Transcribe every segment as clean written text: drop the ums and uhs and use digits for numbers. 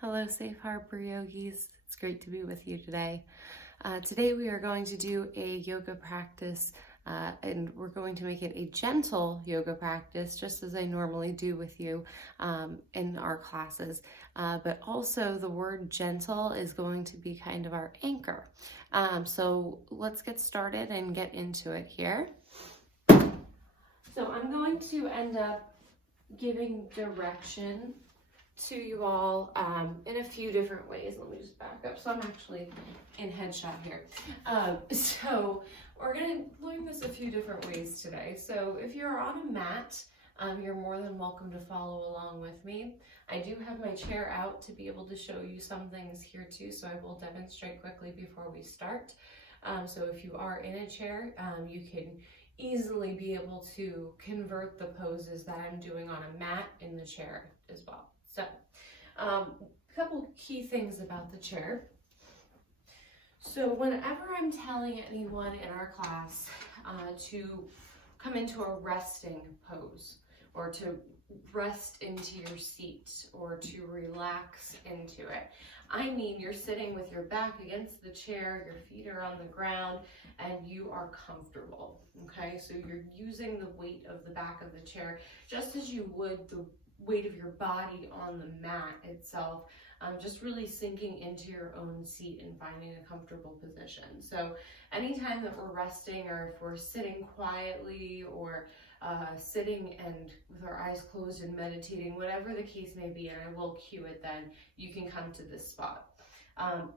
Hello, Safe Harbor Yogis. It's great to be with you today. Today we are going to do a yoga practice and we're going to make it a gentle yoga practice, just as I normally do with you in our classes. But also the word gentle is going to be kind of our anchor. So let's get started and get into it here. So I'm going to end up giving direction to you all in a few different ways. Let me just back up. So I'm actually in headshot here. So we're going to learn this a few different ways today. So if you're on a mat, you're more than welcome to follow along with me. I do have my chair out to be able to show you some things here too, so I will demonstrate quickly before we start. So if you are in a chair, you can easily be able to convert the poses that I'm doing on a mat in the chair as well. So, a couple key things about the chair. So whenever I'm telling anyone in our class to come into a resting pose, or to rest into your seat, or to relax into it, I mean you're sitting with your back against the chair, your feet are on the ground, and you are comfortable, okay? So you're using the weight of the back of the chair just as you would the weight of your body on the mat itself, just really sinking into your own seat and finding a comfortable position. So anytime that we're resting, or if we're sitting quietly, or sitting and with our eyes closed and meditating, whatever the case may be, and I will cue it then, you can come to this spot.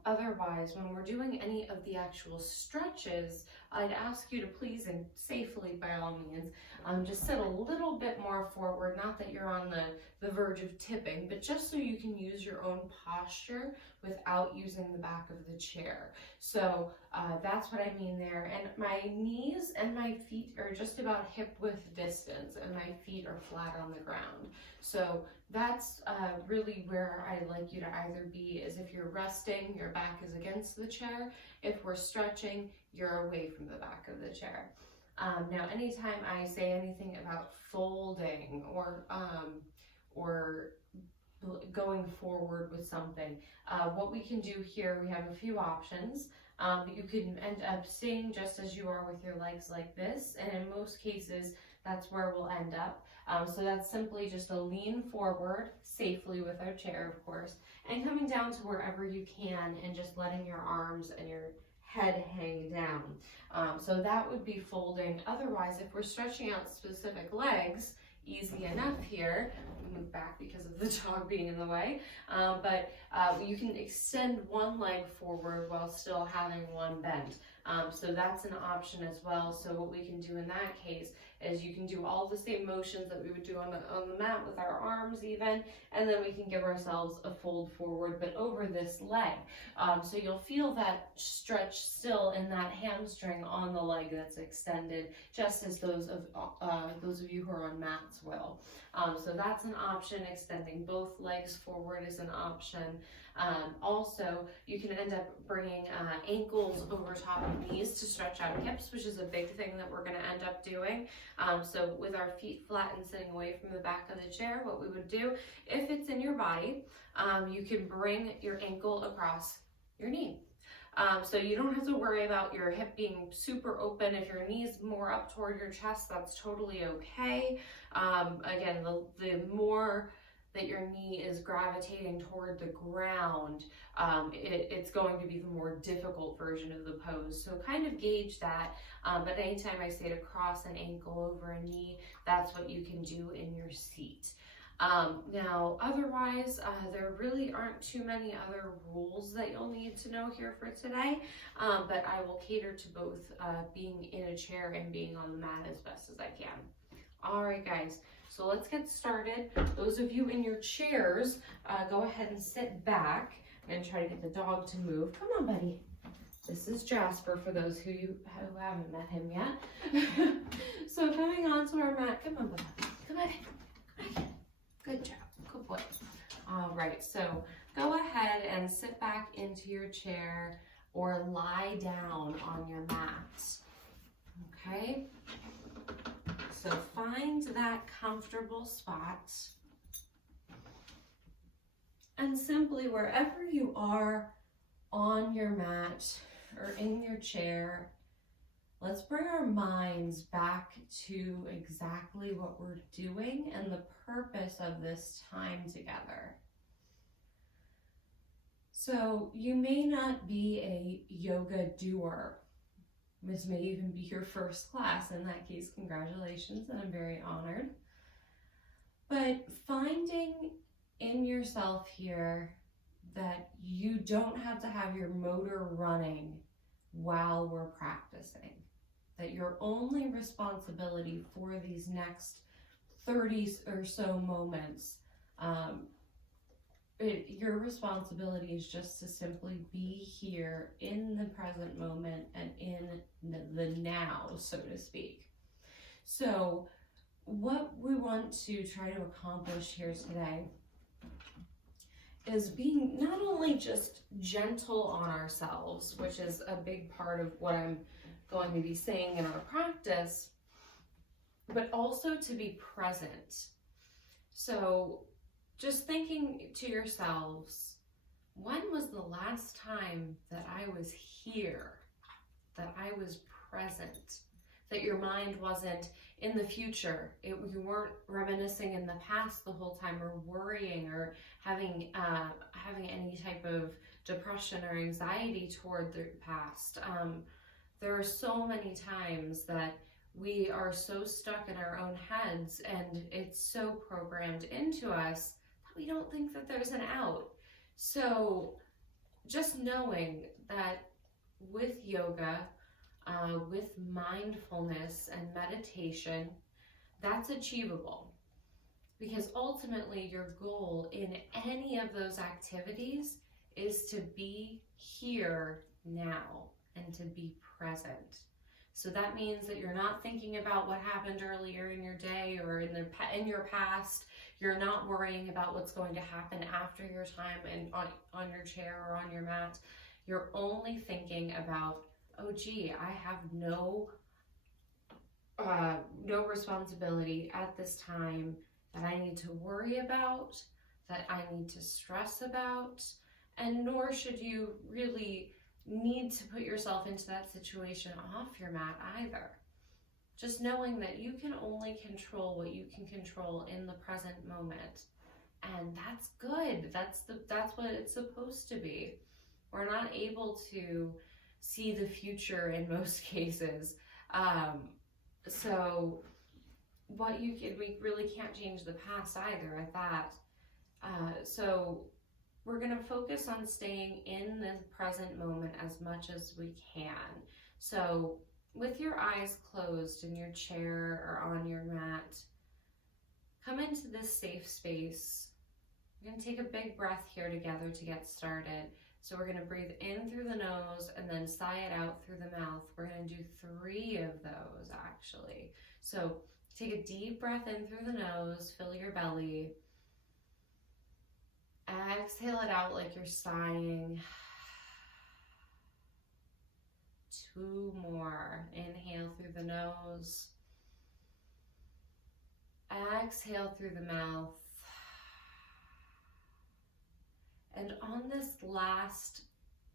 Otherwise, when we're doing any of the actual stretches, I'd ask you to please, and safely by all means, just sit a little bit more forward, not that you're on the verge of tipping, but just so you can use your own posture without using the back of the chair. So that's what I mean there. And my knees and my feet are just about hip width distance, and my feet are flat on the ground. So that's really where I'd like you to either be, is if you're resting, your back is against the chair. If we're stretching, you're away from the back of the chair. Now, anytime I say anything about folding or going forward with something, what we can do here, we have a few options. You can end up staying just as you are with your legs like this, and in most cases, that's where we'll end up. So that's simply just a lean forward, safely with our chair, of course, and coming down to wherever you can, and just letting your arms and your head hang down. So that would be folding. Otherwise, if we're stretching out specific legs, easy enough here. Move back because of the dog being in the way. But you can extend one leg forward while still having one bent. So that's an option as well. So what we can do in that case is you can do all the same motions that we would do on the mat with our arms even, and then we can give ourselves a fold forward, but over this leg. So you'll feel that stretch still in that hamstring on the leg that's extended, just as those of you who are on mats will. So that's an option. Extending both legs forward is an option. Also, you can end up bringing ankles over top of knees to stretch out hips, which is a big thing that we're going to end up doing. So with our feet flat and sitting away from the back of the chair, what we would do, if it's in your body, you can bring your ankle across your knee. So you don't have to worry about your hip being super open. If your knee's more up toward your chest, that's totally okay. Again, the more that your knee is gravitating toward the ground, it's going to be the more difficult version of the pose. So kind of gauge that, but anytime I say to cross an ankle over a knee, that's what you can do in your seat. Now, otherwise, there really aren't too many other rules that you'll need to know here for today, but I will cater to both being in a chair and being on the mat as best as I can. All right, guys, so let's get started. Those of you in your chairs, go ahead and sit back. I'm going to try to get the dog to move. Come on, buddy. This is Jasper, for those who haven't met him yet. So coming onto our mat, come on, buddy. Come on. Good job. Good boy. All right, so go ahead and sit back into your chair or lie down on your mat. Okay? So find that comfortable spot and then simply wherever you are on your mat or in your chair, let's bring our minds back to exactly what we're doing and the purpose of this time together. So you may not be a yoga doer. This may even be your first class. In that case, congratulations, and I'm very honored. But finding in yourself here that you don't have to have your motor running while we're practicing, that your only responsibility for these next 30 or so moments, your responsibility is just to simply be here in the present moment and in the now, so to speak. So what we want to try to accomplish here today is being not only just gentle on ourselves, which is a big part of what I'm going to be saying in our practice, but also to be present. So just thinking to yourselves, when was the last time that I was here, that I was present, that your mind wasn't in the future, you weren't reminiscing in the past the whole time, or worrying, or having any type of depression or anxiety toward the past. There are so many times that we are so stuck in our own heads, and it's so programmed into us that we don't think that there's an out. So just knowing that with yoga, with mindfulness and meditation, that's achievable. Because ultimately your goal in any of those activities is to be here now and to be present. So that means that you're not thinking about what happened earlier in your day or in your past. You're not worrying about what's going to happen after your time and on your chair or on your mat. You're only thinking about, oh gee, I have no responsibility at this time that I need to worry about, that I need to stress about, and nor should you really need to put yourself into that situation off your mat either. Just knowing that you can only control what you can control in the present moment, and that's good. That's what it's supposed to be. We're not able to see the future in most cases, so we really can't change the past either at that. So we're going to focus on staying in the present moment as much as we can. So with your eyes closed in your chair or on your mat, come into this safe space. We're going to take a big breath here together to get started. So we're going to breathe in through the nose and then sigh it out through the mouth. We're going to do 3 of those actually. So take a deep breath in through the nose, fill your belly. Exhale it out like you're sighing. 2 more. Inhale through the nose. Exhale through the mouth. And on this last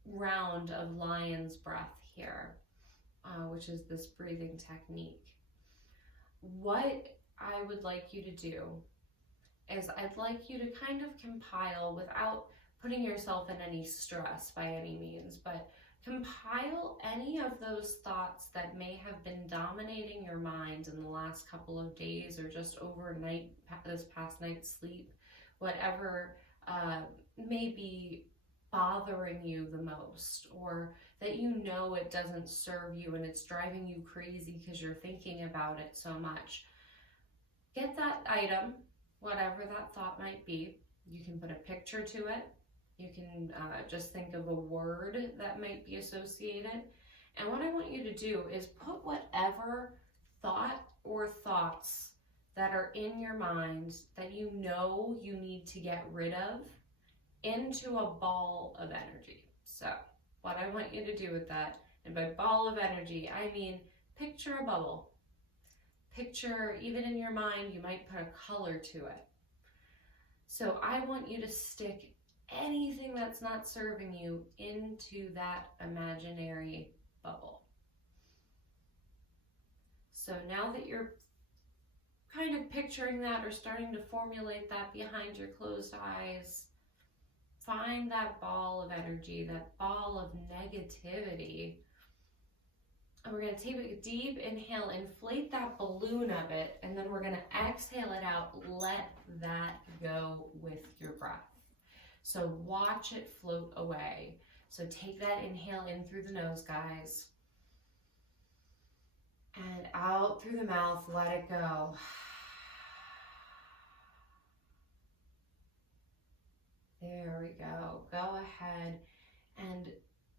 round of lion's breath here, which is this breathing technique, what I would like you to do is I'd like you to kind of compile, without putting yourself in any stress by any means, but compile any of those thoughts that may have been dominating your mind in the last couple of days or just overnight, this past night's sleep, whatever may be bothering you the most, or that you know it doesn't serve you and it's driving you crazy because you're thinking about it so much. Get that item, whatever that thought might be. You can put a picture to it. You can just think of a word that might be associated. And what I want you to do is put whatever thought or thoughts that are in your mind that you know you need to get rid of into a ball of energy. So what I want you to do with that, and by ball of energy, I mean picture a bubble. Picture, even in your mind, you might put a color to it. So I want you to stick anything that's not serving you into that imaginary bubble. So now that you're kind of picturing that or starting to formulate that behind your closed eyes, find that ball of energy, that ball of negativity. And we're going to take a deep inhale, inflate that balloon of it, and then we're going to exhale it out. Let that go with your breath. So watch it float away. So take that inhale in through the nose, guys. And out through the mouth, let it go. There we go. Go ahead and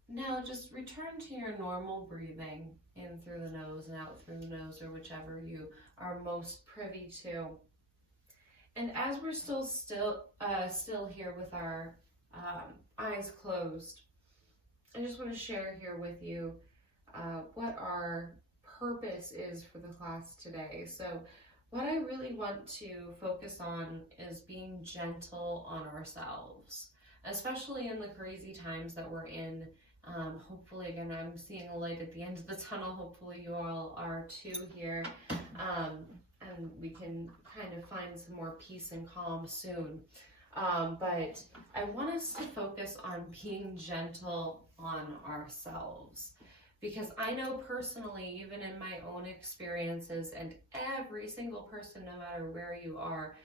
now just return to your normal breathing in through the nose and out through the nose, or whichever you are most privy to. And as we're still here with our eyes closed, I just want to share here with you what our purpose is for the class today. So what I really want to focus on is being gentle on ourselves, especially in the crazy times that we're in. Hopefully, again, I'm seeing a light at the end of the tunnel. Hopefully you all are too here. And we can kind of find some more peace and calm soon. But I want us to focus on being gentle on ourselves. Because I know personally, even in my own experiences, and every single person, no matter where you are,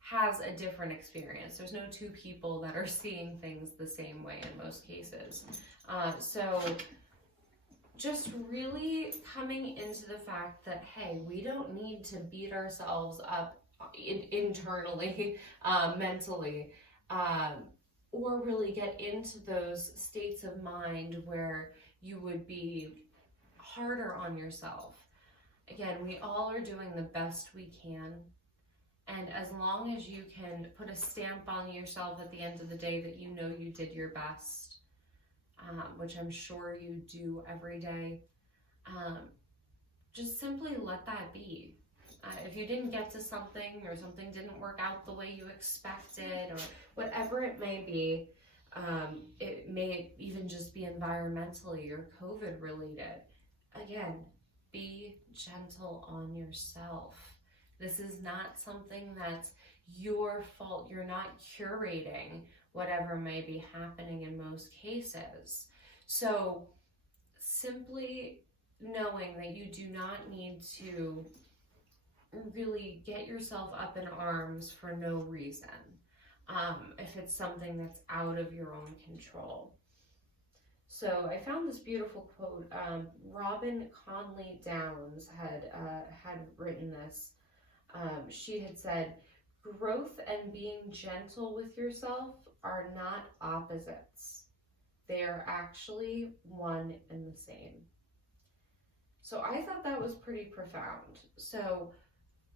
has a different experience. There's no two people that are seeing things the same way in most cases. So just really coming into the fact that, hey, we don't need to beat ourselves up internally, mentally, or really get into those states of mind where you would be harder on yourself. Again, we all are doing the best we can. And as long as you can put a stamp on yourself at the end of the day that you know you did your best, which I'm sure you do every day, just simply let that be. If you didn't get to something, or something didn't work out the way you expected, or whatever it may be, it may even just be environmentally or COVID related. Again, be gentle on yourself. This is not something that's your fault. You're not curating whatever may be happening in most cases. So simply knowing that you do not need to really get yourself up in arms for no reason. If it's something that's out of your own control. So I found this beautiful quote. Robin Conley Downs had written this. She had said, "Growth and being gentle with yourself are not opposites. They are actually one and the same." So I thought that was pretty profound. So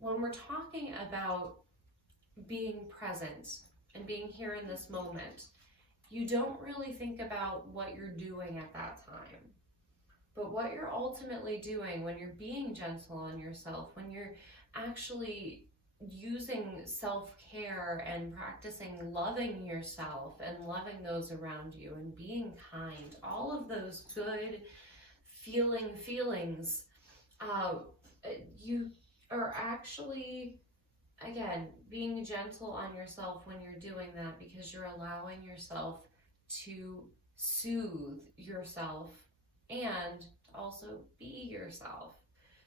when we're talking about being present and being here in this moment, you don't really think about what you're doing at that time. But what you're ultimately doing when you're being gentle on yourself, when you're actually using self-care and practicing loving yourself and loving those around you and being kind, all of those good feelings, you are actually, again, being gentle on yourself when you're doing that, because you're allowing yourself to soothe yourself and also be yourself.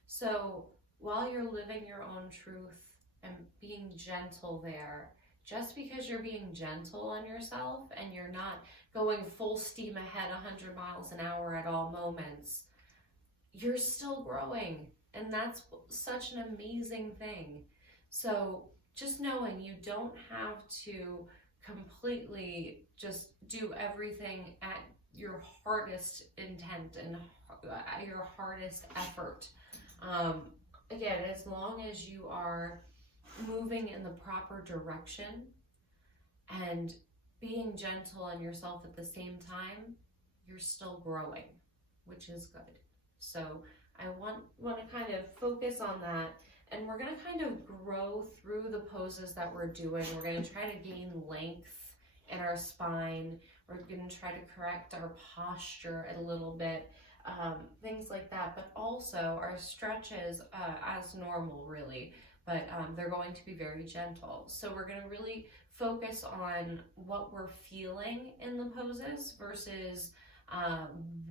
So while you're living your own truth and being gentle there, just because you're being gentle on yourself and you're not going full steam ahead 100 miles an hour at all moments, you're still growing. And that's such an amazing thing. So just knowing you don't have to completely just do everything at your hardest intent and your hardest effort. Again, as long as you are moving in the proper direction and being gentle on yourself at the same time, you're still growing, which is good. So I want to kind of focus on that, and we're going to kind of grow through the poses that we're doing. We're going to try to gain length in our spine. We're going to try to correct our posture a little bit, things like that. But also our stretches as normal, really, but they're going to be very gentle. So we're going to really focus on what we're feeling in the poses versus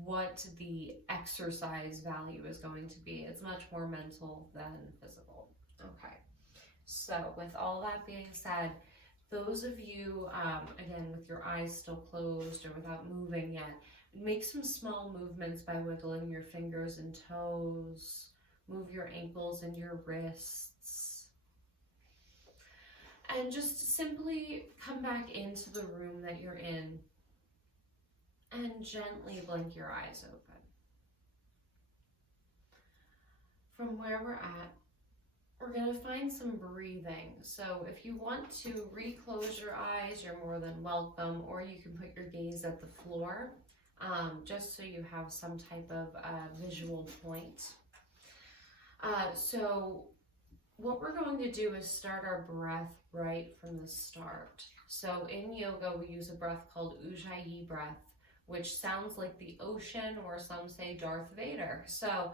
what the exercise value is going to be. It's much more mental than physical. Okay, so with all that being said, those of you, again, with your eyes still closed or without moving yet, make some small movements by wiggling your fingers and toes. Move your ankles and your wrists. And just simply come back into the room that you're in and gently blink your eyes open. From where we're at, we're going to find some breathing. So if you want to reclose your eyes, you're more than welcome, or you can put your gaze at the floor, just so you have some type of visual point. So what we're going to do is start our breath right from the start. So in yoga, we use a breath called Ujjayi breath, which sounds like the ocean, or some say Darth Vader. So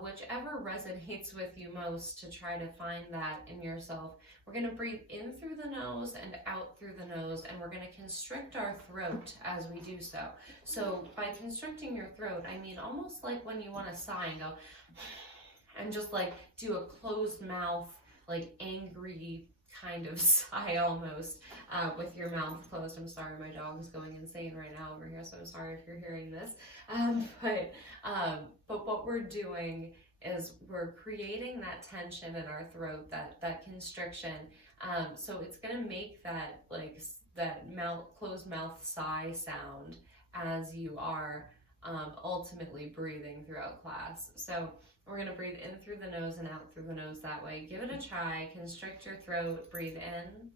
whichever resonates with you most, to try to find that in yourself. We're going to breathe in through the nose and out through the nose, and we're going to constrict our throat as we do so. So by constricting your throat, I mean almost like when you want to sigh and go, and just like do a closed mouth, like angry kind of sigh almost, with your mouth closed. I'm sorry, my dog is going insane right now over here, so I'm sorry if you're hearing this. But what we're doing is we're creating that tension in our throat, that constriction. So it's gonna make that closed mouth sigh sound as you are ultimately breathing throughout class. So we're going to breathe in through the nose and out through the nose that way. Give it a try. Constrict your throat. Breathe in.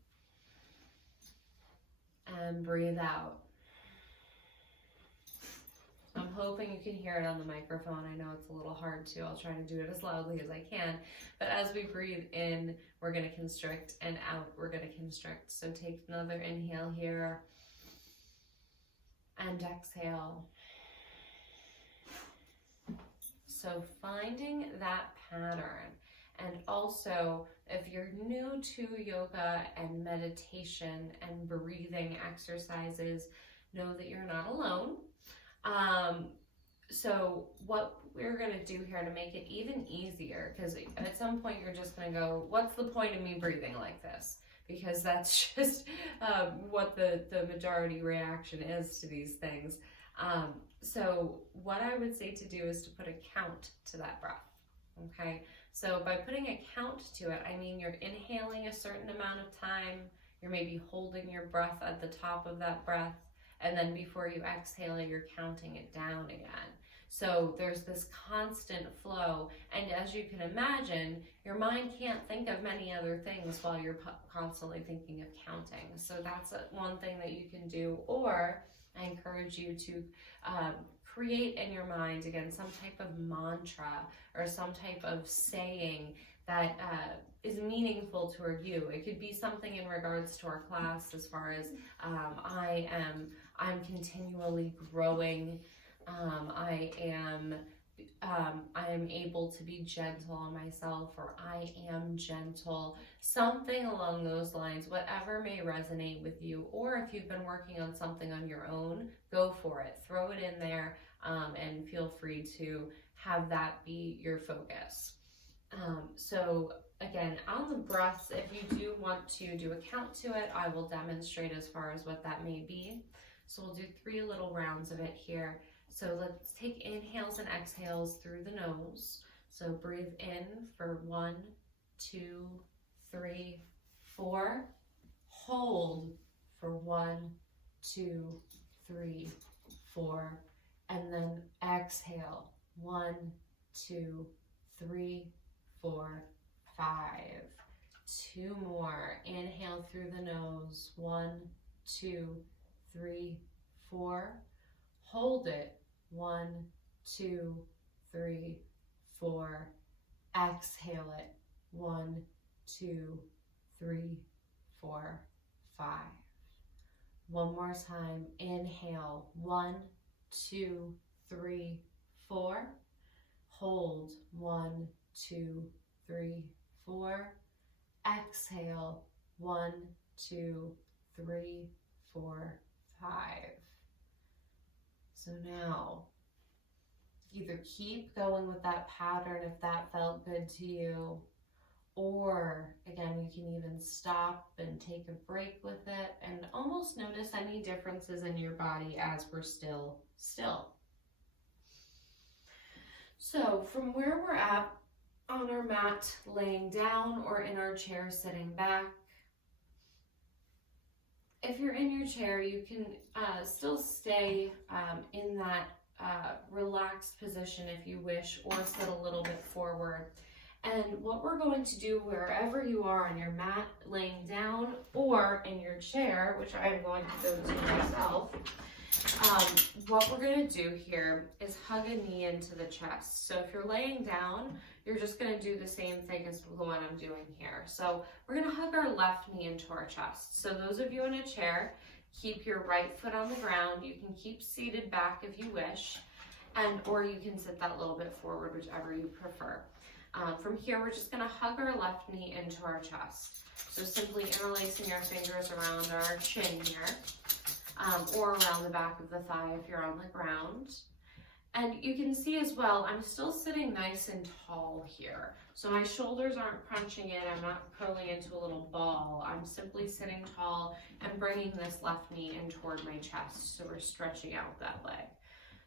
And breathe out. I'm hoping you can hear it on the microphone. I know it's a little hard to. I'll try to do it as loudly as I can. But as we breathe in, we're going to constrict, and out, we're going to constrict. So take another inhale here. And exhale. So finding that pattern. And also, if you're new to yoga and meditation and breathing exercises, know that you're not alone. So what we're going to do here to make it even easier, because at some point you're just going to go, what's the point of me breathing like this? Because that's just what the majority reaction is to these things. So what I would say to do is to put a count to that breath, okay? So by putting a count to it, I mean you're inhaling a certain amount of time, you're maybe holding your breath at the top of that breath, and then before you exhale, you're counting it down again. So there's this constant flow, and as you can imagine, your mind can't think of many other things while you're constantly thinking of counting. So that's one thing that you can do, or I encourage you to create in your mind, again, some type of mantra or some type of saying that is meaningful toward you. It could be something in regards to our class, as far as I'm continually growing. I am able to be gentle on myself, or I am gentle, something along those lines, whatever may resonate with you. Or if you've been working on something on your own, go for it, throw it in there, and feel free to have that be your focus. So again, on the breaths, if you do want to do a count to it, I will demonstrate as far as what that may be. So we'll do 3 little rounds of it here. So let's take inhales and exhales through the nose. So breathe in for 1, 2, 3, 4. Hold for 1, 2, 3, 4. And then exhale. 1, 2, 3, 4, 5. 2 more. Inhale through the nose. 1, 2, 3, 4. Hold it. 1, 2, 3, 4. Exhale it. 1, 2, 3, 4, 5. One more time. Inhale. 1, 2, 3, 4. Hold. 1, 2, 3, 4. Exhale. 1, 2, 3, 4, 5. So now, either keep going with that pattern if that felt good to you, or again, you can even stop and take a break with it and almost notice any differences in your body as we're still. So from where we're at on our mat, laying down or in our chair, sitting back, if you're in your chair, you can still stay in that relaxed position if you wish, or sit a little bit forward. And what we're going to do wherever you are on your mat, laying down, or in your chair, which I'm going to go to myself, what we're going to do here is hug a knee into the chest. So if you're laying down, you're just going to do the same thing as the one I'm doing here. So we're going to hug our left knee into our chest. So those of you in a chair, keep your right foot on the ground. You can keep seated back if you wish, or you can sit that little bit forward, whichever you prefer. From here, we're just going to hug our left knee into our chest. So simply interlacing your fingers around our chin here, or around the back of the thigh if you're on the ground. And you can see as well, I'm still sitting nice and tall here. So my shoulders aren't crunching in, I'm not curling into a little ball. I'm simply sitting tall and bringing this left knee in toward my chest. So we're stretching out that leg.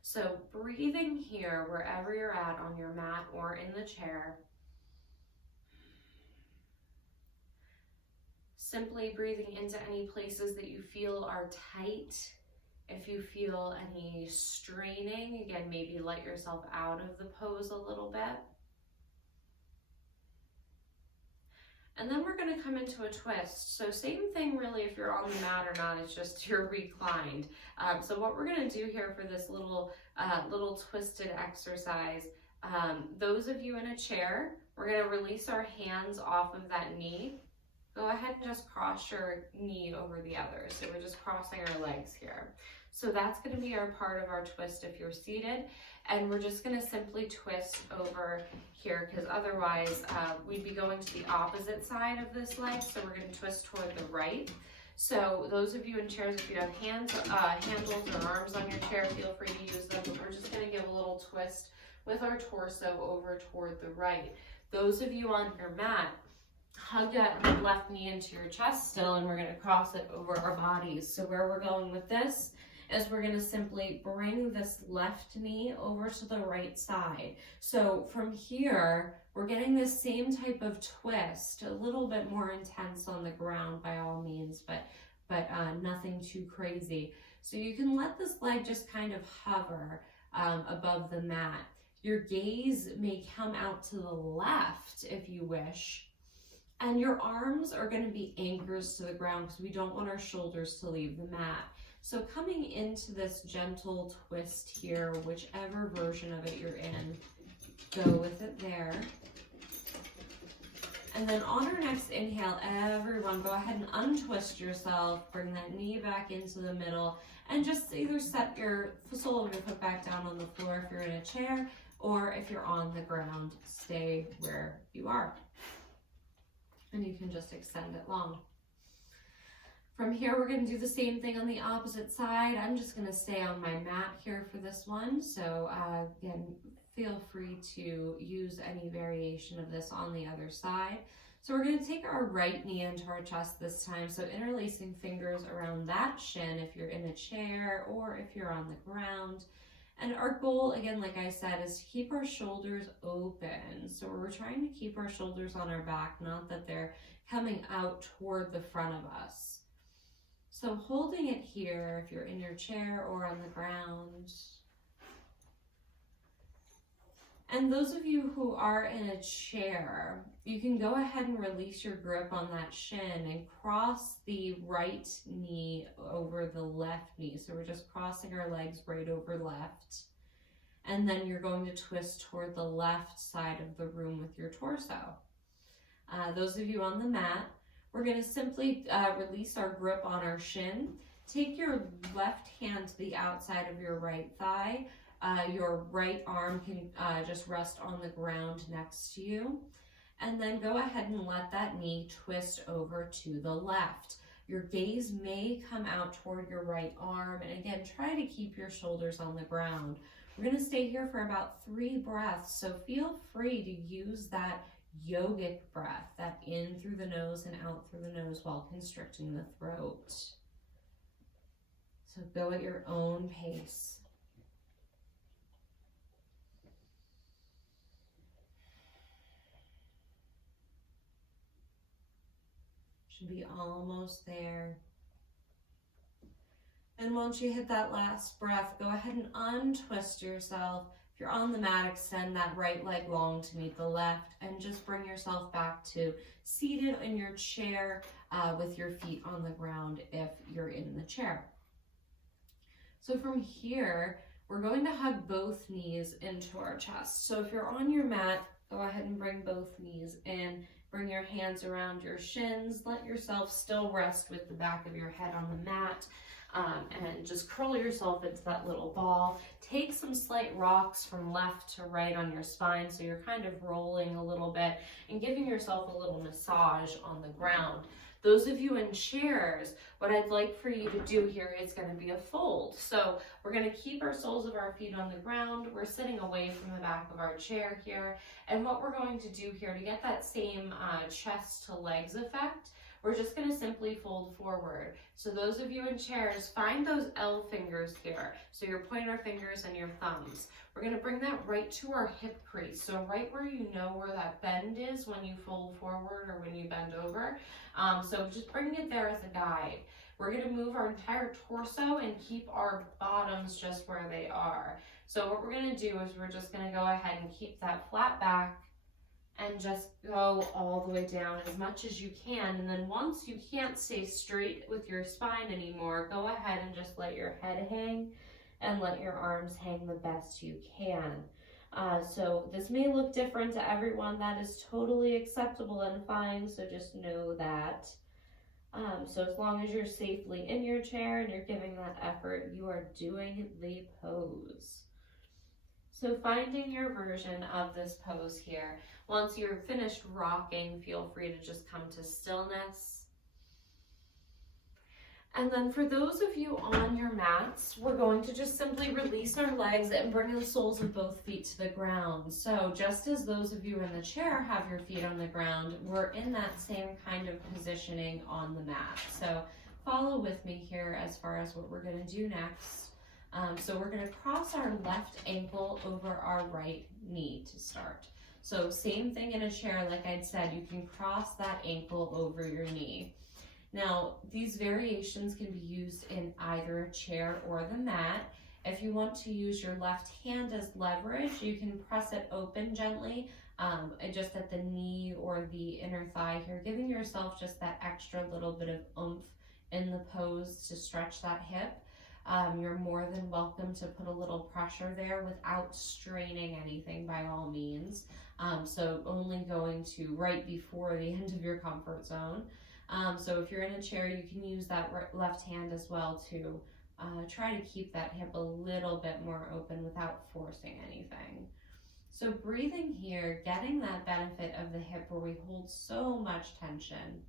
So breathing here, wherever you're at on your mat or in the chair. Simply breathing into any places that you feel are tight. If you feel any straining, again, maybe let yourself out of the pose a little bit. And then we're going to come into a twist. So same thing really if you're on the mat or not, it's just you're reclined. So what we're going to do here for this little twisted exercise, those of you in a chair, we're going to release our hands off of that knee. Go ahead and just cross your knee over the other. So we're just crossing our legs here. So that's going to be our part of our twist if you're seated. And we're just going to simply twist over here, because otherwise we'd be going to the opposite side of this leg. So we're going to twist toward the right. So those of you in chairs, if you have handles or arms on your chair, feel free to use them. But we're just going to give a little twist with our torso over toward the right. Those of you on your mat, hug that left knee into your chest still, and we're going to cross it over our bodies. So where we're going with this is we're going to simply bring this left knee over to the right side. So from here, we're getting this same type of twist, a little bit more intense on the ground by all means, but nothing too crazy. So you can let this leg just kind of hover above the mat. Your gaze may come out to the left if you wish. And your arms are going to be anchors to the ground because we don't want our shoulders to leave the mat. So coming into this gentle twist here, whichever version of it you're in, go with it there. And then on our next inhale, everyone go ahead and untwist yourself, bring that knee back into the middle, and just either set your sole of your foot back down on the floor if you're in a chair, or if you're on the ground, stay where you are. And you can just extend it long. From here, we're going to do the same thing on the opposite side. I'm just going to stay on my mat here for this one. So again, feel free to use any variation of this on the other side. So we're going to take our right knee into our chest this time. So interlacing fingers around that shin if you're in a chair or if you're on the ground. And our goal, again, like I said, is to keep our shoulders open. So we're trying to keep our shoulders on our back, not that they're coming out toward the front of us. So holding it here, if you're in your chair or on the ground. And those of you who are in a chair, you can go ahead and release your grip on that shin and cross the right knee over the left knee. So we're just crossing our legs right over left. And then you're going to twist toward the left side of the room with your torso. Those of you on the mat, we're going to simply release our grip on our shin, take your left hand to the outside of your right thigh. Your right arm can just rest on the ground next to you. And then go ahead and let that knee twist over to the left. Your gaze may come out toward your right arm. And again, try to keep your shoulders on the ground. We're going to stay here for about 3 breaths. So feel free to use that yogic breath, that in through the nose and out through the nose while constricting the throat. So go at your own pace. Should be almost there. And once you hit that last breath, go ahead and untwist yourself. If you're on the mat, extend that right leg long to meet the left and just bring yourself back to seated in your chair with your feet on the ground if you're in the chair. So from here, we're going to hug both knees into our chest. So if you're on your mat, go ahead and bring both knees in. Bring your hands around your shins. Let yourself still rest with the back of your head on the mat. And just curl yourself into that little ball. Take some slight rocks from left to right on your spine so you're kind of rolling a little bit and giving yourself a little massage on the ground. Those of you in chairs, what I'd like for you to do here is going to be a fold. So we're going to keep our soles of our feet on the ground. We're sitting away from the back of our chair here. And what we're going to do here to get that same chest to legs effect, we're just going to simply fold forward. So those of you in chairs, find those L fingers here. So your pointer fingers and your thumbs. We're going to bring that right to our hip crease. So right where you know where that bend is when you fold forward or when you bend over. So just bring it there as a guide. We're going to move our entire torso and keep our bottoms just where they are. So what we're going to do is we're just going to go ahead and keep that flat back and just go all the way down as much as you can. And then once you can't stay straight with your spine anymore, go ahead and just let your head hang and let your arms hang the best you can. So this may look different to everyone. That is totally acceptable and fine, so just know that. So as long as you're safely in your chair and you're giving that effort, you are doing the pose. So finding your version of this pose here. Once you're finished rocking, feel free to just come to stillness. And then for those of you on your mats, we're going to just simply release our legs and bring the soles of both feet to the ground. So just as those of you in the chair have your feet on the ground, we're in that same kind of positioning on the mat. So follow with me here as far as what we're going to do next. So we're going to cross our left ankle over our right knee to start. So same thing in a chair, like I'd said, you can cross that ankle over your knee. Now, these variations can be used in either a chair or the mat. If you want to use your left hand as leverage, you can press it open gently, just at the knee or the inner thigh here, giving yourself just that extra little bit of oomph in the pose to stretch that hip. You're more than welcome to put a little pressure there without straining anything by all means. So only going to right before the end of your comfort zone. So if you're in a chair, you can use that left hand as well to try to keep that hip a little bit more open without forcing anything. So breathing here, getting that benefit of the hip where we hold so much tension.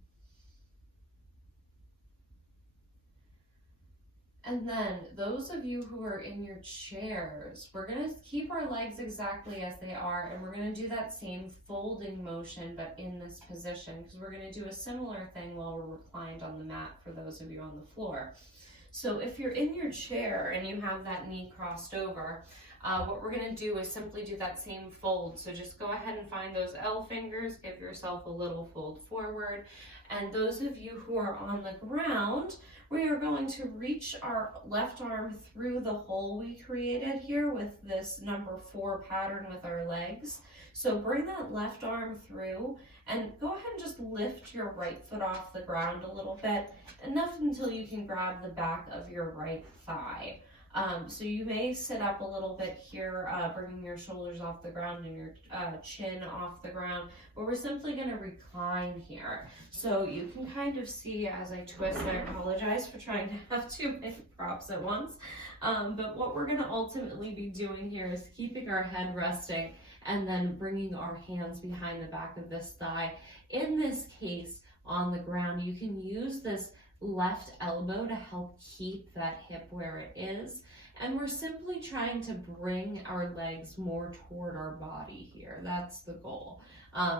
And then those of you who are in your chairs, we're going to keep our legs exactly as they are, and we're going to do that same folding motion, but in this position, because we're going to do a similar thing while we're reclined on the mat for those of you on the floor. So if you're in your chair and you have that knee crossed over, what we're going to do is simply do that same fold. So just go ahead and find those L fingers, give yourself a little fold forward. And those of you who are on the ground, we are going to reach our left arm through the hole we created here with this number 4 pattern with our legs. So bring that left arm through and go ahead and just lift your right foot off the ground a little bit, enough until you can grab the back of your right thigh. So you may sit up a little bit here, bringing your shoulders off the ground and your chin off the ground, but we're simply going to recline here. So you can kind of see as I twist, I apologize for trying to have too many props at once, but what we're going to ultimately be doing here is keeping our head resting and then bringing our hands behind the back of this thigh. In this case, on the ground, you can use this left elbow to help keep that hip where it is. And we're simply trying to bring our legs more toward our body here. That's the goal.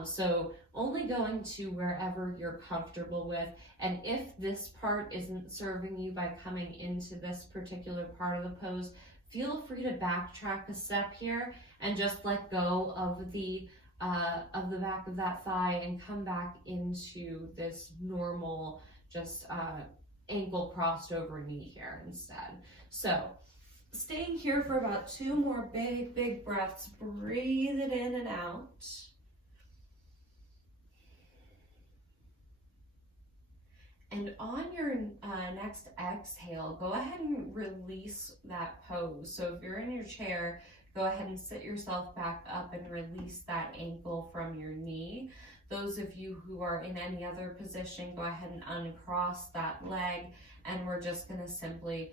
So only going to wherever you're comfortable with. And if this part isn't serving you by coming into this particular part of the pose, feel free to backtrack a step here and just let go of the back of that thigh and come back into this normal, just ankle crossed over knee here instead. So staying here for about 2 more big breaths. Breathe it in and out. And on your next exhale, go ahead and release that pose. So if you're in your chair, go ahead and sit yourself back up and release that ankle from your knee. Those of you who are in any other position, go ahead and uncross that leg, and we're just going to simply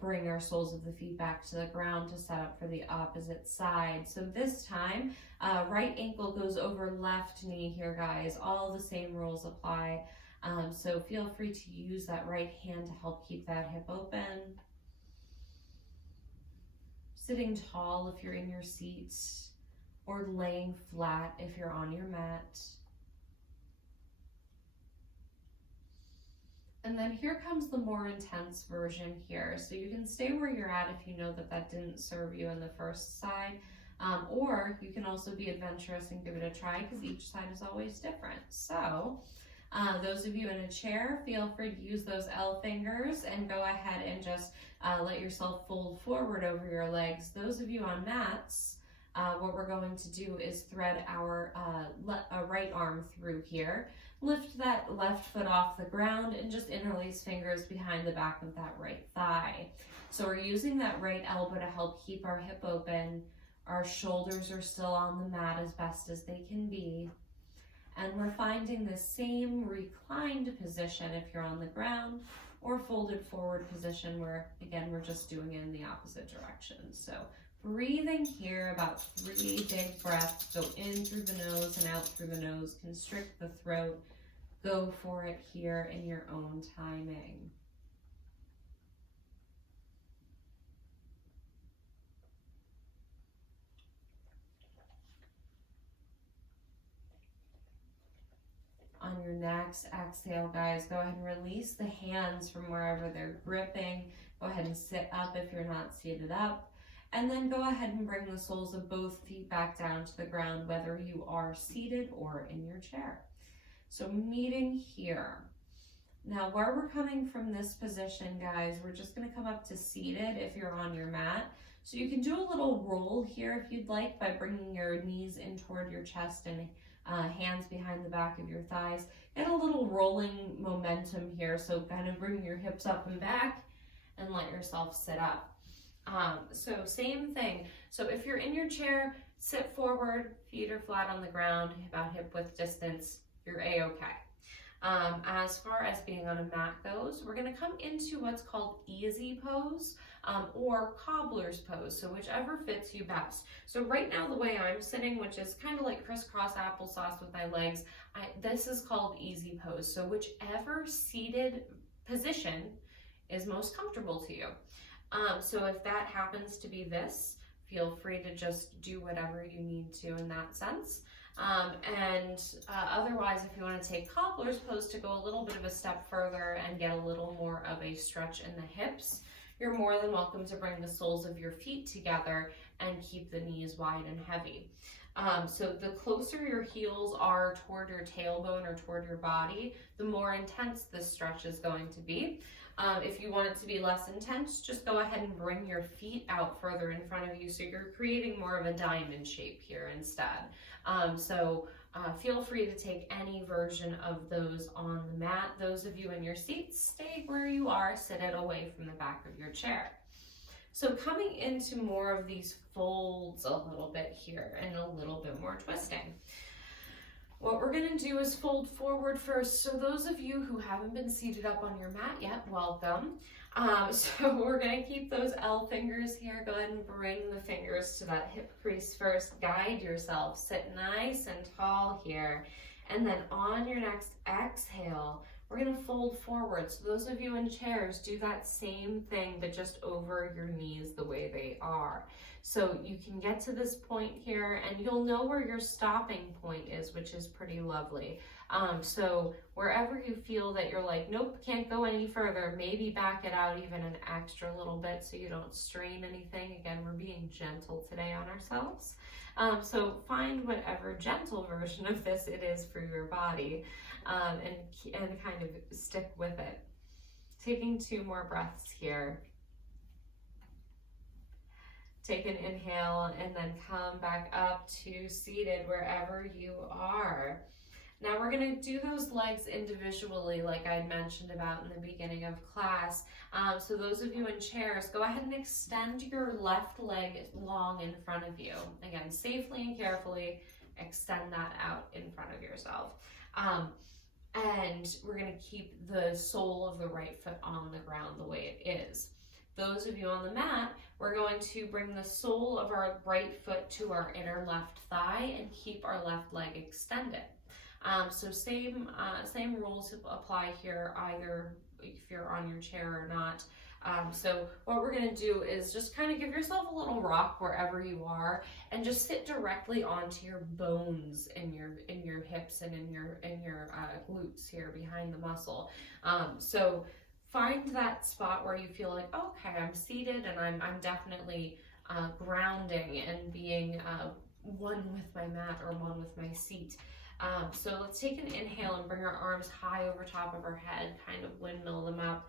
bring our soles of the feet back to the ground to set up for the opposite side. So this time, right ankle goes over left knee here, guys. All the same rules apply. So feel free to use that right hand to help keep that hip open. Sitting tall if you're in your seat, or laying flat if you're on your mat. And then here comes the more intense version here. So you can stay where you're at if you know that that didn't serve you in the first side, or you can also be adventurous and give it a try because each side is always different. So those of you in a chair, feel free to use those L fingers and go ahead and just let yourself fold forward over your legs. Those of you on mats, what we're going to do is thread our right arm through here. Lift that left foot off the ground and just interlace fingers behind the back of that right thigh. So we're using that right elbow to help keep our hip open. Our shoulders are still on the mat as best as they can be. And we're finding the same reclined position if you're on the ground, or folded forward position where, again, we're just doing it in the opposite direction. So breathing here, about 3 big breaths. Go in through the nose and out through the nose. Constrict the throat. Go for it here in your own timing. On your next exhale, guys, go ahead and release the hands from wherever they're gripping. Go ahead and sit up if you're not seated up. And then go ahead and bring the soles of both feet back down to the ground, whether you are seated or in your chair. So meeting here. Now, where we're coming from this position, guys, we're just going to come up to seated if you're on your mat. So you can do a little roll here if you'd like by bringing your knees in toward your chest and hands behind the back of your thighs. Get a little rolling momentum here, so kind of bring your hips up and back and let yourself sit up. So same thing. So if you're in your chair, sit forward, feet are flat on the ground, about hip width distance, you're a-okay. As far as being on a mat goes, we're going to come into what's called easy pose or cobbler's pose, so whichever fits you best. So right now the way I'm sitting, which is kind of like crisscross applesauce with my legs, this is called easy pose. So whichever seated position is most comfortable to you. So if that happens to be this, feel free to just do whatever you need to in that sense. Otherwise, if you want to take cobbler's pose to go a little bit of a step further and get a little more of a stretch in the hips, you're more than welcome to bring the soles of your feet together and keep the knees wide and heavy. So the closer your heels are toward your tailbone or toward your body, the more intense this stretch is going to be. If you want it to be less intense, just go ahead and bring your feet out further in front of you so you're creating more of a diamond shape here instead. Feel free to take any version of those on the mat. Those of you in your seats, stay where you are, sit it away from the back of your chair. So coming into more of these folds a little bit here and a little bit more twisting. What we're gonna do is fold forward first. So those of you who haven't been seated up on your mat yet, welcome. So we're gonna keep those L fingers here. Go ahead and bring the fingers to that hip crease first. Guide yourself, sit nice and tall here. And then on your next exhale, we're gonna fold forward. So those of you in chairs, do that same thing, but just over your knees the way they are. So you can get to this point here and you'll know where your stopping point is, which is pretty lovely. So wherever you feel that you're like, nope, can't go any further, maybe back it out even an extra little bit so you don't strain anything. Again, we're being gentle today on ourselves. So find whatever gentle version of this it is for your body, and kind of stick with it. Taking 2 more breaths here. Take an inhale and then come back up to seated wherever you are. Now we're gonna do those legs individually like I mentioned about in the beginning of class. So those of you in chairs, go ahead and extend your left leg long in front of you. Again, safely and carefully extend that out in front of yourself. And we're gonna keep the sole of the right foot on the ground the way it is. Those of you on the mat, we're going to bring the sole of our right foot to our inner left thigh and keep our left leg extended. So same rules apply here, either if you're on your chair or not. So what we're gonna do is just kind of give yourself a little rock wherever you are and just sit directly onto your bones in your hips and in your glutes here behind the muscle. So find that spot where you feel like, okay, I'm seated and I'm definitely grounding and being one with my mat or one with my seat. So let's take an inhale and bring our arms high over top of our head, kind of windmill them up.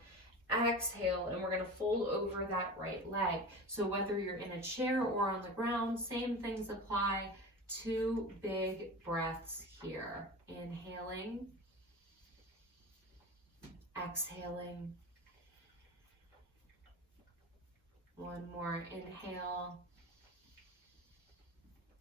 Exhale, and we're gonna fold over that right leg. So whether you're in a chair or on the ground, same things apply. 2 big breaths here. Inhaling, exhaling. 1 more inhale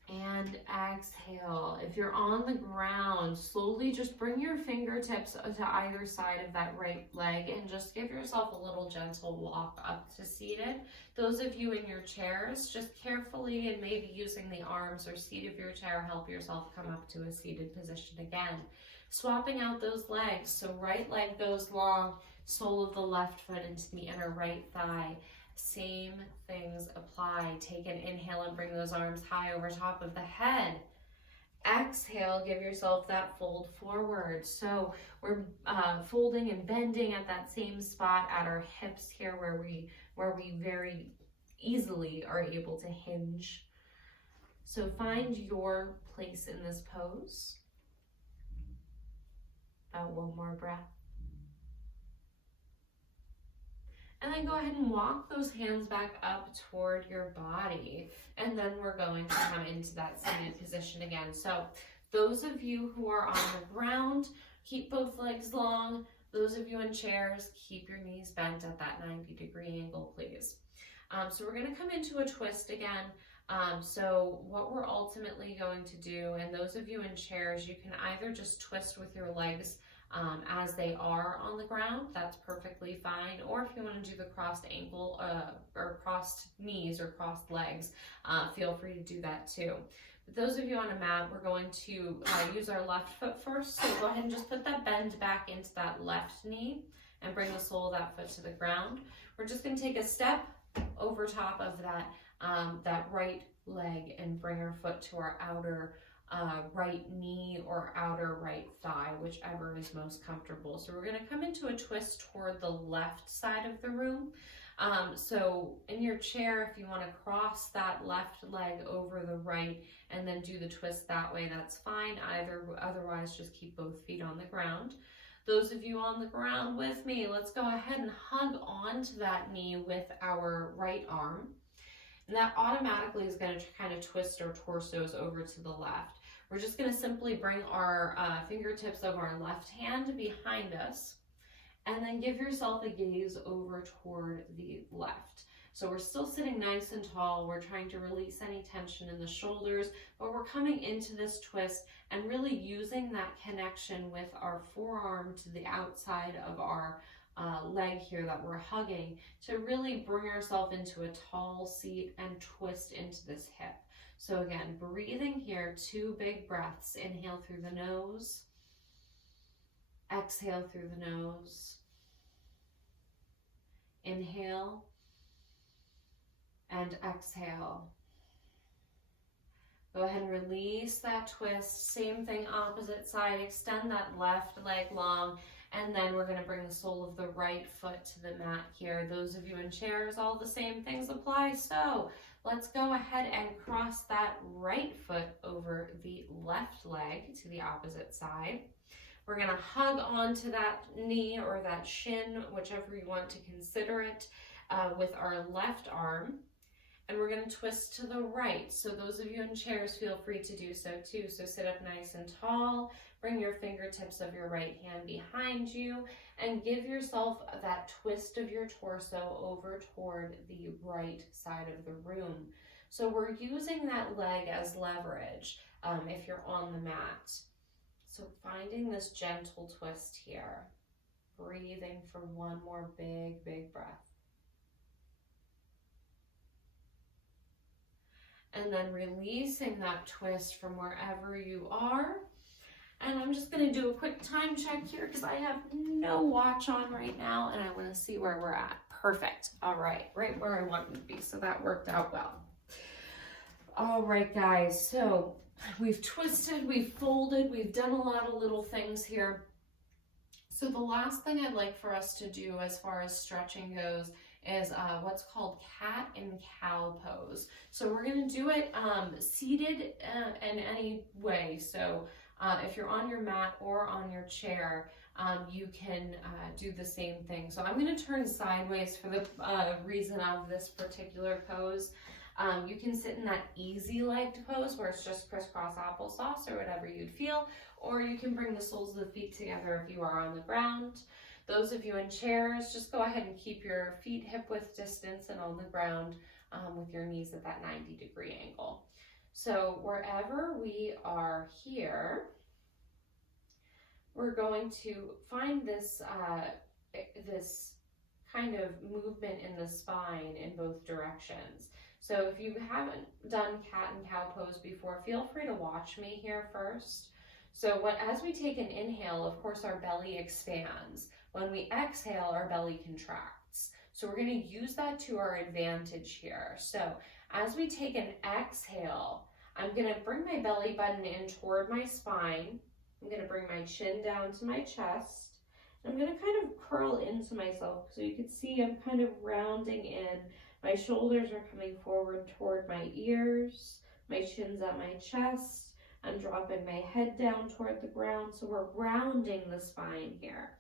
and exhale. If you're on the ground, slowly just bring your fingertips to either side of that right leg and just give yourself a little gentle walk up to seated. Those of you in your chairs, just carefully and maybe using the arms or seat of your chair, help yourself come up to a seated position again. Swapping out those legs. So right leg goes long, sole of the left foot into the inner right thigh. Same things apply. Take an inhale and bring those arms high over top of the head. Exhale, give yourself that fold forward. So we're folding and bending at that same spot at our hips here where we very easily are able to hinge. So find your place in this pose. About 1 more breath. And then go ahead and walk those hands back up toward your body. And then we're going to come into that seated position again. So those of you who are on the ground, keep both legs long. Those of you in chairs, keep your knees bent at that 90-degree angle, please. So we're gonna come into a twist again. So what we're ultimately going to do, and those of you in chairs, you can either just twist with your legs as they are on the ground, that's perfectly fine. Or if you want to do the crossed ankle or crossed knees or crossed legs, feel free to do that too. But those of you on a mat, we're going to use our left foot first. So go ahead and just put that bend back into that left knee and bring the sole of that foot to the ground. We're just going to take a step over top of that right leg and bring our foot to our outer right knee or outer right thigh, whichever is most comfortable. So we're going to come into a twist toward the left side of the room. So in your chair, if you want to cross that left leg over the right and then do the twist that way, that's fine. Otherwise, just keep both feet on the ground. Those of you on the ground with me, let's go ahead and hug onto that knee with our right arm. And that automatically is going to kind of twist our torsos over to the left. We're just going to simply bring our fingertips of our left hand behind us and then give yourself a gaze over toward the left. So we're still sitting nice and tall. We're trying to release any tension in the shoulders, but we're coming into this twist and really using that connection with our forearm to the outside of our leg here that we're hugging to really bring ourselves into a tall seat and twist into this hip. So again, breathing here, 2 big breaths. Inhale through the nose, exhale through the nose. Inhale and exhale. Go ahead and release that twist. Same thing, opposite side. Extend that left leg long, and then we're going to bring the sole of the right foot to the mat here. Those of you in chairs, all the same things apply. So let's go ahead and cross that right foot over the left leg to the opposite side. We're going to hug onto that knee or that shin, whichever you want to consider it, with our left arm. And we're going to twist to the right. So those of you in chairs, feel free to do so too. So sit up nice and tall. Bring your fingertips of your right hand behind you and give yourself that twist of your torso over toward the right side of the room. So we're using that leg as leverage if you're on the mat. So finding this gentle twist here. Breathing for one more big, big breath. And then releasing that twist from wherever you are. And I'm just going to do a quick time check here because I have no watch on right now and I want to see where we're at. Perfect. All right. Right where I wanted to be. So that worked out well. All right, guys. So we've twisted, we've folded, we've done a lot of little things here. So the last thing I'd like for us to do as far as stretching goes is what's called cat and cow pose. So we're going to do it seated in any way. So if you're on your mat or on your chair, you can do the same thing. So I'm going to turn sideways for the reason of this particular pose. You can sit in that easy-legged pose where it's just crisscross applesauce or whatever you'd feel, or you can bring the soles of the feet together if you are on the ground. Those of you in chairs, just go ahead and keep your feet hip-width distance and on the ground with your knees at that 90-degree angle. So wherever we are here, we're going to find this, this kind of movement in the spine in both directions. So if you haven't done cat and cow pose before, feel free to watch me here first. So as we take an inhale, of course, our belly expands. When we exhale, our belly contracts. So we're going to use that to our advantage here. So as we take an exhale, I'm going to bring my belly button in toward my spine. I'm going to bring my chin down to my chest. I'm going to kind of curl into myself so you can see I'm kind of rounding in. My shoulders are coming forward toward my ears. My chin's at my chest. I'm dropping my head down toward the ground. So we're rounding the spine here.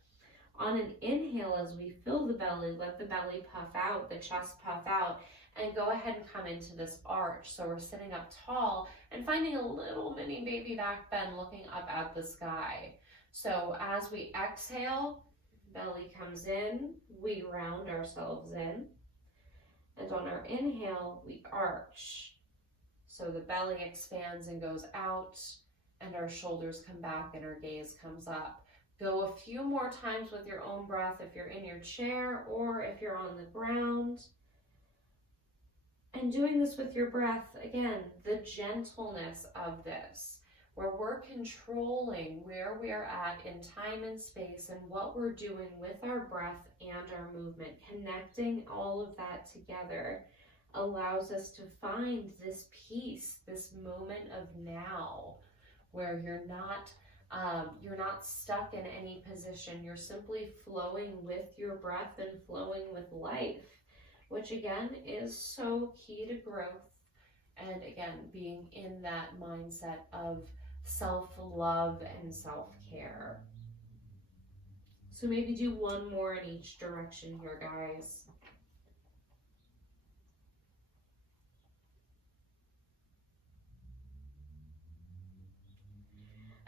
On an inhale, as we fill the belly, let the belly puff out, the chest puff out, and go ahead and come into this arch. So we're sitting up tall and finding a little mini baby back bend looking up at the sky. So as we exhale, belly comes in, we round ourselves in. And on our inhale, we arch. So the belly expands and goes out, and our shoulders come back and our gaze comes up. Go a few more times with your own breath if you're in your chair or if you're on the ground. And doing this with your breath, again, the gentleness of this, where we're controlling where we are at in time and space and what we're doing with our breath and our movement. Connecting all of that together allows us to find this peace, this moment of now, where you're not stuck in any position. You're simply flowing with your breath and flowing with life, which again is so key to growth. And again, being in that mindset of self-love and self-care. So maybe do one more in each direction here, guys.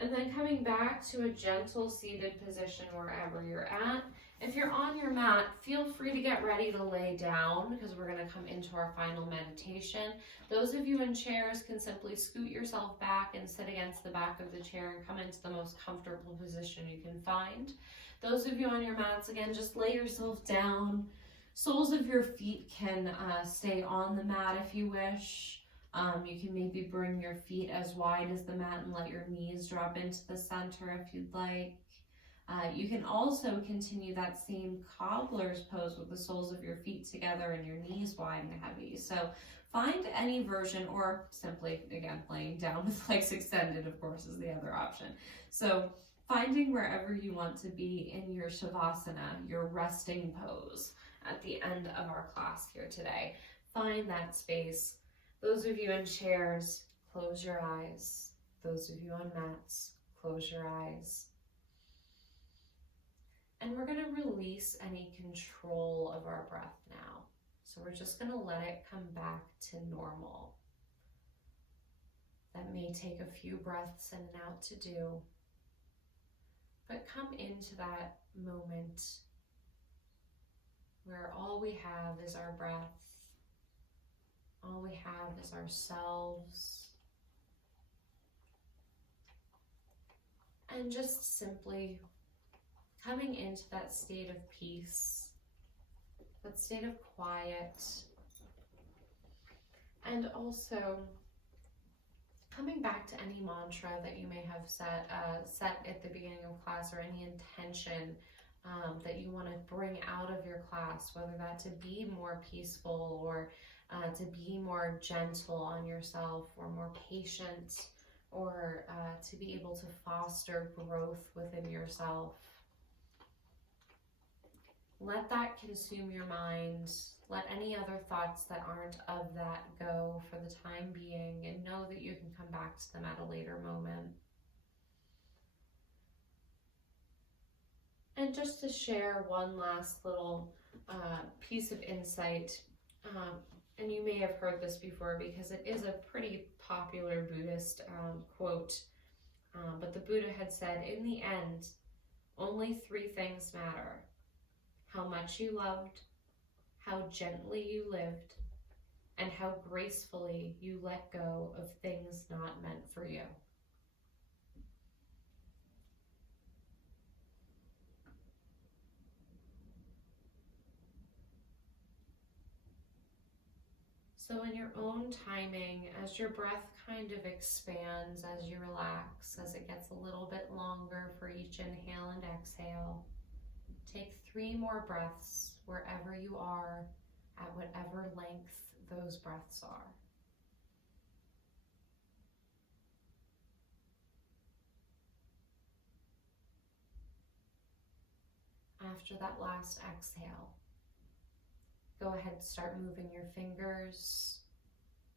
And then coming back to a gentle seated position wherever you're at. If you're on your mat, feel free to get ready to lay down because we're going to come into our final meditation. Those of you in chairs can simply scoot yourself back and sit against the back of the chair and come into the most comfortable position you can find. Those of you on your mats, again, just lay yourself down. Soles of your feet can stay on the mat if you wish. You can maybe bring your feet as wide as the mat and let your knees drop into the center if you'd like. You can also continue that same cobbler's pose with the soles of your feet together and your knees wide and heavy. So find any version, or simply, again, laying down with legs extended, of course, is the other option. So finding wherever you want to be in your Shavasana, your resting pose at the end of our class here today. Find that space. Those of you in chairs, close your eyes. Those of you on mats, close your eyes. And we're going to release any control of our breath now. So we're just going to let it come back to normal. That may take a few breaths in and out to do. But come into that moment where all we have is our breath. All we have is ourselves. And just simply coming into that state of peace, that state of quiet, and also coming back to any mantra that you may have set at the beginning of class, or any intention that you want to bring out of your class, whether that to be more peaceful or to be more gentle on yourself, or more patient, or to be able to foster growth within yourself. Let that consume your mind. Let any other thoughts that aren't of that go for the time being, and know that you can come back to them at a later moment. And just to share one last little piece of insight, and you may have heard this before because it is a pretty popular Buddhist quote, but the Buddha had said, in the end, only three things matter: how much you loved, how gently you lived, and how gracefully you let go of things not meant for you. So in your own timing, as your breath kind of expands, as you relax, as it gets a little bit longer for each inhale and exhale, take 3 more breaths wherever you are, at whatever length those breaths are. After that last exhale, go ahead and start moving your fingers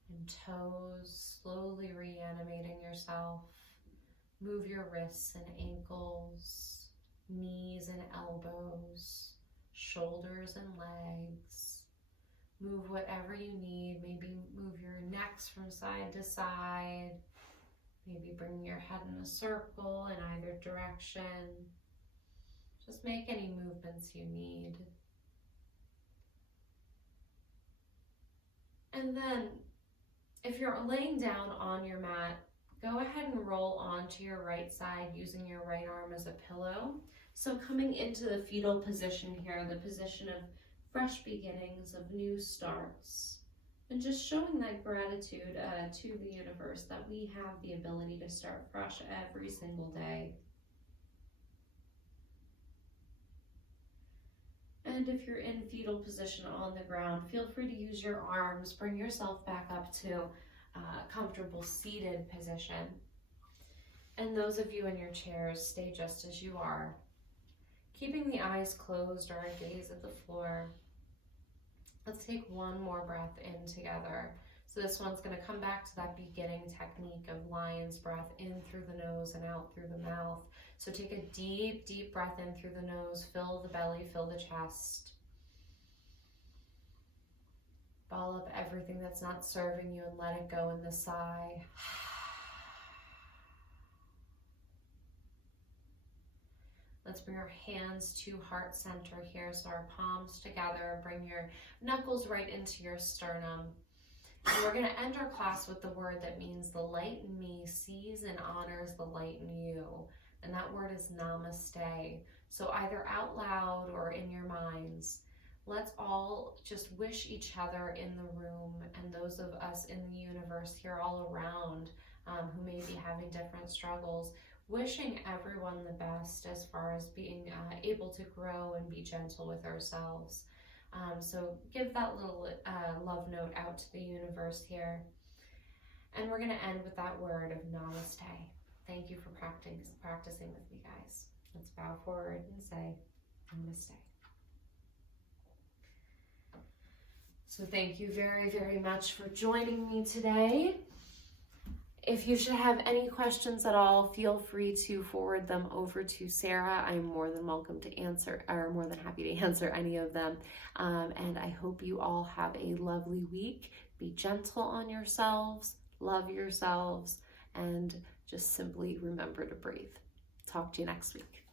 and toes, slowly reanimating yourself. Move your wrists and ankles, knees and elbows, shoulders and legs. Move whatever you need. Maybe move your necks from side to side. Maybe bring your head in a circle in either direction. Just make any movements you need. And then, if you're laying down on your mat, go ahead and roll onto your right side using your right arm as a pillow. So coming into the fetal position here, the position of fresh beginnings, of new starts, and just showing that gratitude to the universe that we have the ability to start fresh every single day. And if you're in fetal position on the ground, feel free to use your arms, bring yourself back up to a comfortable seated position. And those of you in your chairs, stay just as you are, keeping the eyes closed or our gaze at the floor. Let's take one more breath in together. So this one's going to come back to that beginning technique of lion's breath, in through the nose and out through the mouth. So take a deep, deep breath in through the nose, fill the belly, fill the chest. Ball up everything that's not serving you and let it go in the sigh. Let's bring our hands to heart center here. So our palms together, bring your knuckles right into your sternum. And we're going to end our class with the word that means the light in me sees and honors the light in you. And that word is namaste. So either out loud or in your minds, let's all just wish each other in the room and those of us in the universe here all around who may be having different struggles, wishing everyone the best as far as being able to grow and be gentle with ourselves. So give that little love note out to the universe here. And we're going to end with that word of namaste. Thank you for practicing with me, guys. Let's bow forward and say namaste. So thank you very, very much for joining me today. If you should have any questions at all, feel free to forward them over to Sarah. I'm more than welcome to answer, or more than happy to answer any of them. And I hope you all have a lovely week. Be gentle on yourselves, love yourselves, and just simply remember to breathe. Talk to you next week.